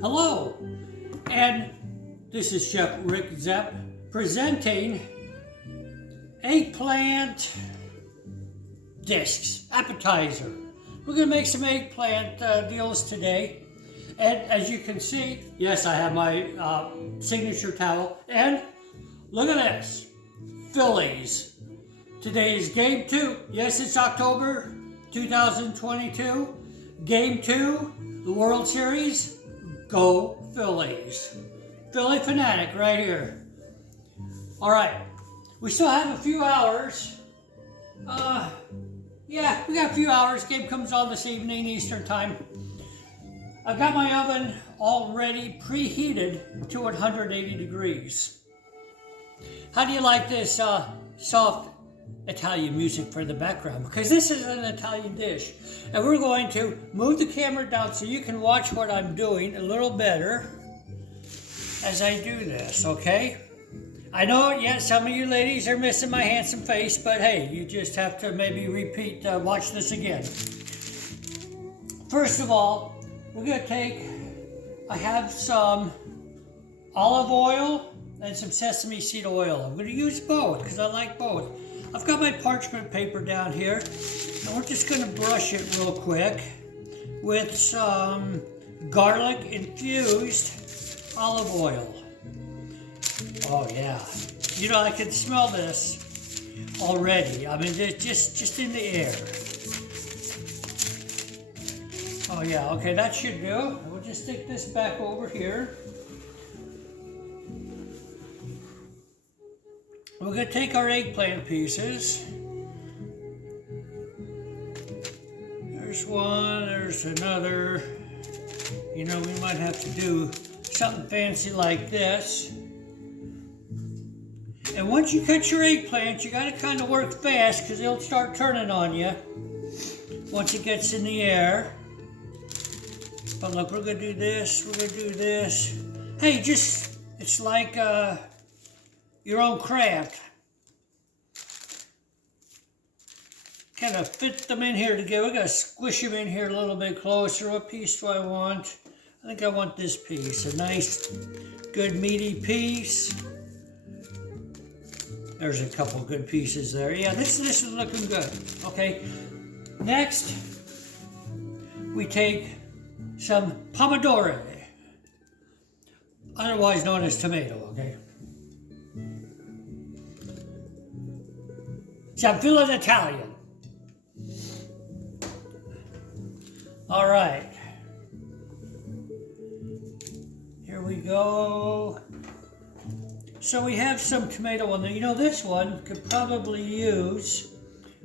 Hello, and this is Chef Rick Zepp presenting eggplant discs, appetizer. We're going to make some eggplant deals today. And as you can see, yes, I have my signature towel. And look at this, Phillies. Today is game 2. Yes, it's October 2022. Game 2, the World Series. Go Phillies. Philly fanatic right here. All right, we still have a few hours. Yeah, we got a few hours. Game comes on this evening, Eastern time. I've got my oven already preheated to 180 degrees. How do you like this soft Italian music for the background? Because this is an Italian dish. And we're going to move the camera down so you can watch what I'm doing a little better as I do this, okay? I know, yeah, some of you ladies are missing my handsome face, but hey, you just have to maybe repeat, watch this again. First of all, we're going to I have some olive oil and some sesame seed oil. I'm going to use both because I like both. I've got my parchment paper down here, and we're just going to brush it real quick with some garlic infused olive oil. Oh yeah, you know, I can smell this already. I mean, it's just in the air. Oh yeah, okay, that should do. We'll just stick this back over here. We're going to take our eggplant pieces. There's one, there's another. You know, we might have to do something fancy like this. And once you cut your eggplant, you got to kind of work fast because it'll start turning on you once it gets in the air. But look, we're going to do this, we're going to do this. Hey, it's like your own craft. Kind of fit them in here together. We're going to squish them in here a little bit closer. What piece do I want? I think I want this piece. A nice, good meaty piece. There's a couple good pieces there. Yeah, this is looking good. Okay. Next, we take some pomodoro, otherwise known as tomato, okay? See, I'm feeling Italian. All right. Here we go. So we have some tomato on there. You know, this one could probably use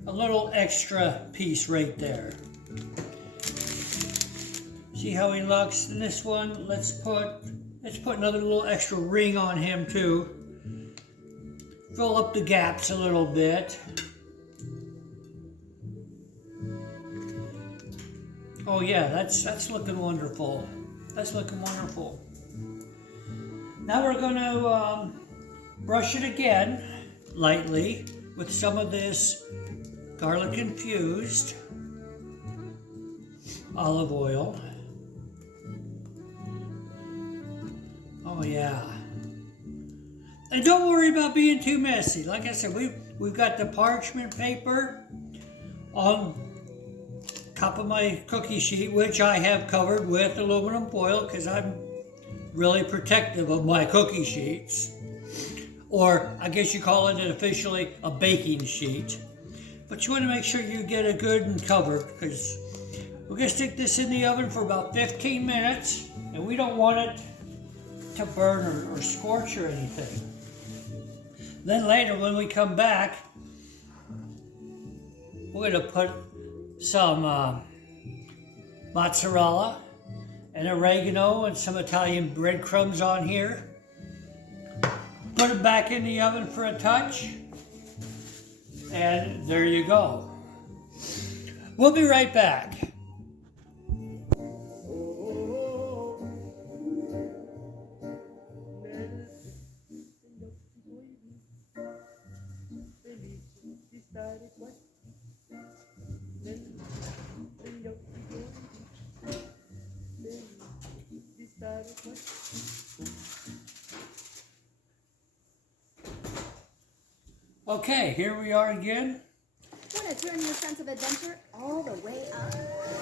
a little extra piece right there. See how he looks? And this one, let's put another little extra ring on him too. Fill up the gaps a little bit. Oh yeah, that's looking wonderful. That's looking wonderful. Now we're going to brush it again lightly with some of this garlic infused olive oil. Oh yeah. And don't worry about being too messy. Like I said, we've got the parchment paper on top of my cookie sheet, which I have covered with aluminum foil because I'm really protective of my cookie sheets. Or I guess you call it officially a baking sheet. But you want to make sure you get it good and covered because we're going to stick this in the oven for about 15 minutes and we don't want it to burn or scorch or anything. Then later when we come back, we're going to put some mozzarella and oregano and some Italian breadcrumbs on here. Put it back in the oven for a touch. And there you go. We'll be right back. Okay, here we are again. Want to turn your sense of adventure all the way up?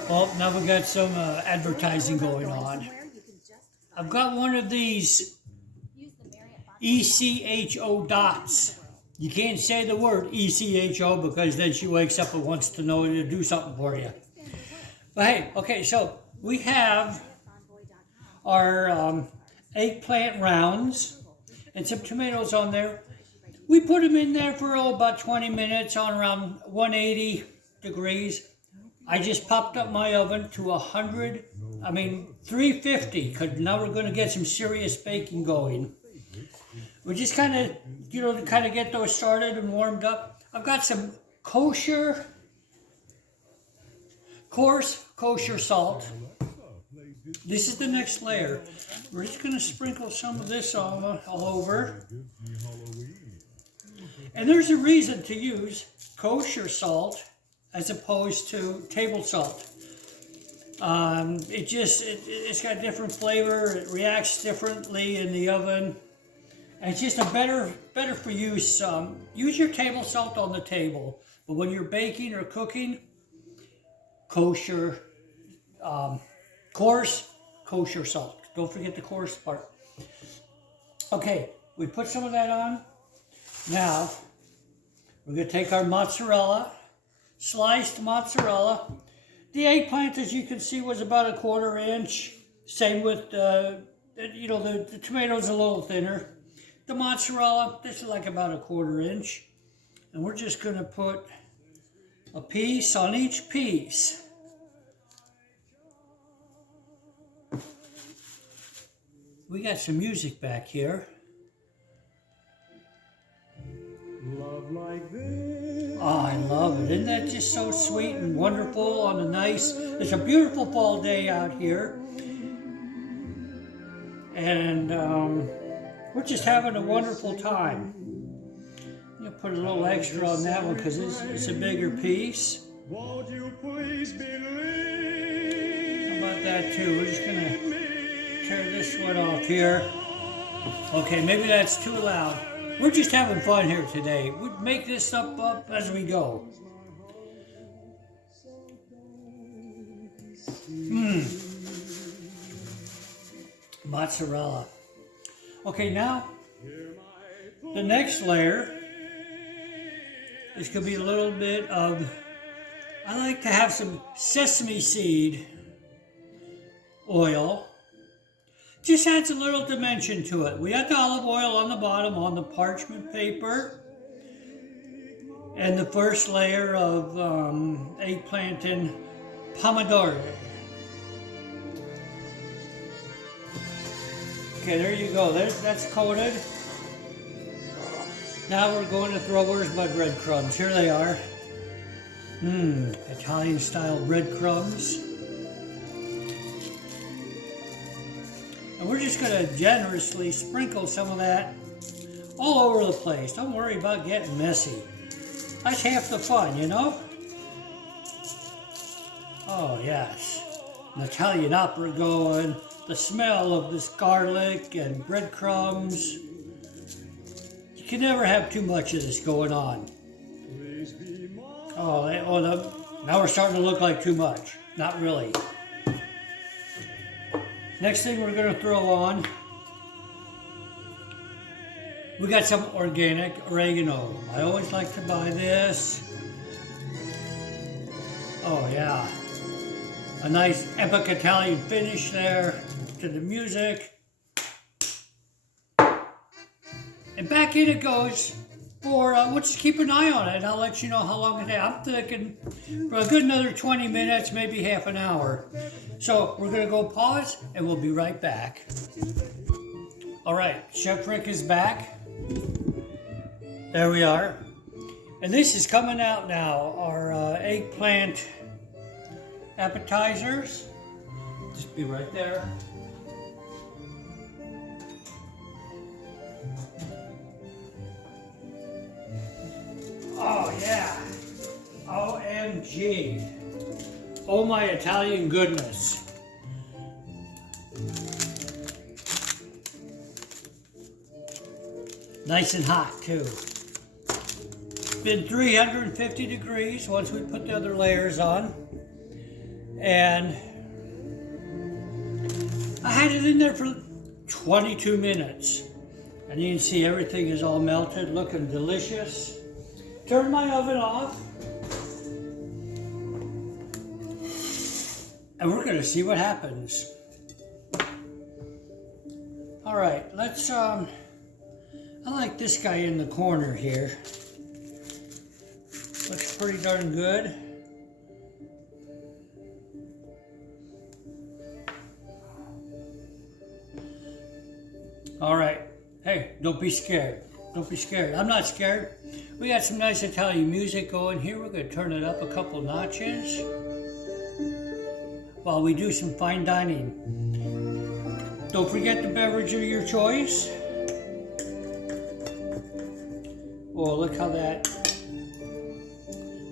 Well, now we got some advertising going on. I've got one of these ECHO dots. You can't say the word ECHO because then she wakes up and wants to know to do something for you. But hey, okay, so we have our eggplant rounds and some tomatoes on there. We put them in there for about 20 minutes on around 180 degrees. I just popped up my oven to 350, because now we're going to get some serious baking going. We just kind of, to kind of get those started and warmed up. I've got some coarse kosher salt. This is the next layer. We're just going to sprinkle some of this all over. And there's a reason to use kosher salt as opposed to table salt. It's got different flavor. It reacts differently in the oven. And it's just a better for use. Use your table salt on the table, but when you're baking or cooking, coarse kosher salt. Don't forget the coarse part. Okay, we put some of that on. Now, we're going to take our mozzarella, sliced mozzarella. The eggplant, as you can see, was about 1/4 inch. Same with, the tomatoes a little thinner. The mozzarella, this is like about 1/4 inch. And we're just going to put a piece on each piece. We got some music back here. Love like this. Oh, I love it. Isn't that just so sweet and wonderful on it's a beautiful fall day out here. And we're just having a wonderful time. I'll put a little extra on that one because it's a bigger piece. Won't you please believe? How about that too? We're just going to tear this one off here. Okay, maybe that's too loud. We're just having fun here today. We make this stuff up as we go. Mozzarella. Okay, now the next layer is going to be a little bit of, I like to have some sesame seed oil. Just adds a little dimension to it. We got the olive oil on the bottom on the parchment paper. And the first layer of eggplant and pomodoro. Okay, there you go. That's coated. Now we're going to throw, where's my breadcrumbs? Here they are. Italian style breadcrumbs. And we're just going to generously sprinkle some of that all over the place. Don't worry about getting messy. That's half the fun, you know? Oh, yes. An Italian opera going. The smell of this garlic and breadcrumbs. You can never have too much of this going on. Now we're starting to look like too much. Not really. Next thing we're going to throw on, we got some organic oregano. I always like to buy this. Oh yeah. A nice epic Italian finish there to the music. And back in it goes for, we'll just keep an eye on it and I'll let you know how long it is. I'm thinking for a good another 20 minutes, maybe half an hour. So we're going to go pause and we'll be right back. All right, Chef Rick is back. There we are. And this is coming out now, our eggplant appetizers. Just be right there. Oh yeah. OMG. Oh my Italian goodness. Nice and hot too. It's been 350 degrees once we put the other layers on. And I had it in there for 22 minutes. And you can see everything is all melted, looking delicious. Turn my oven off. And we're gonna see what happens. All right, let's, I like this guy in the corner here. Looks pretty darn good. All right, hey, don't be scared. Don't be scared. I'm not scared. We got some nice Italian music going here. We're gonna turn it up a couple notches while we do some fine dining. Don't forget the beverage of your choice. Oh, look how that.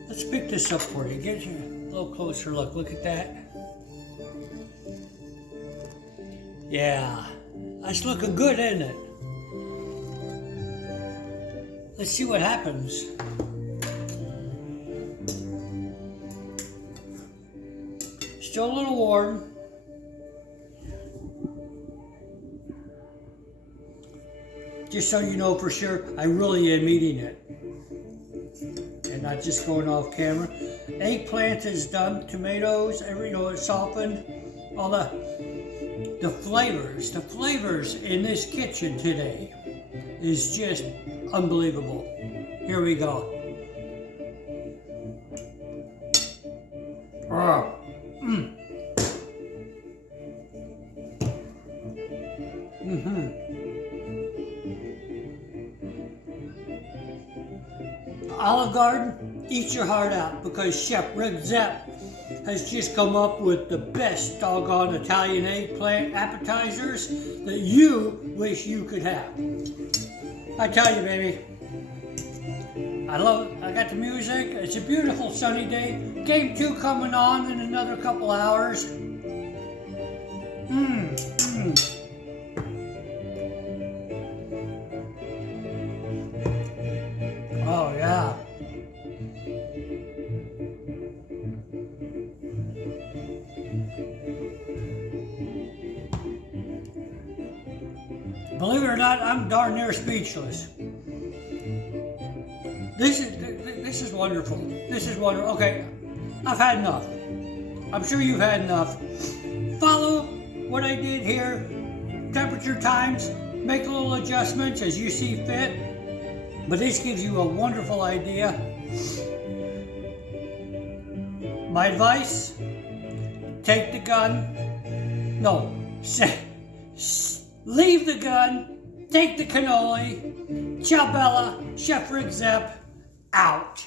Let's pick this up for you. Get you a little closer look. Look at that. Yeah, that's looking good, isn't it? Let's see what happens. Still a little warm. Just so you know for sure, I really am eating it. And not just going off camera. Eggplant is done, tomatoes, it's softened. All the flavors in this kitchen today is just unbelievable. Here we go. Olive Garden, eat your heart out because Chef Zepp has just come up with the best doggone Italian eggplant appetizers that you wish you could have. I tell you, baby, I love it. I got the music. It's a beautiful sunny day. Game 2 coming on in another couple hours. Oh, yeah. Believe it or not, I'm darn near speechless. This is wonderful. This is wonderful. Okay, I've had enough. I'm sure you've had enough. Follow what I did here. Temperature times. Make little adjustments as you see fit. But this gives you a wonderful idea. My advice, take the gun. No, leave the gun, take the cannoli. Ciao Bella, Chef Zepp, out.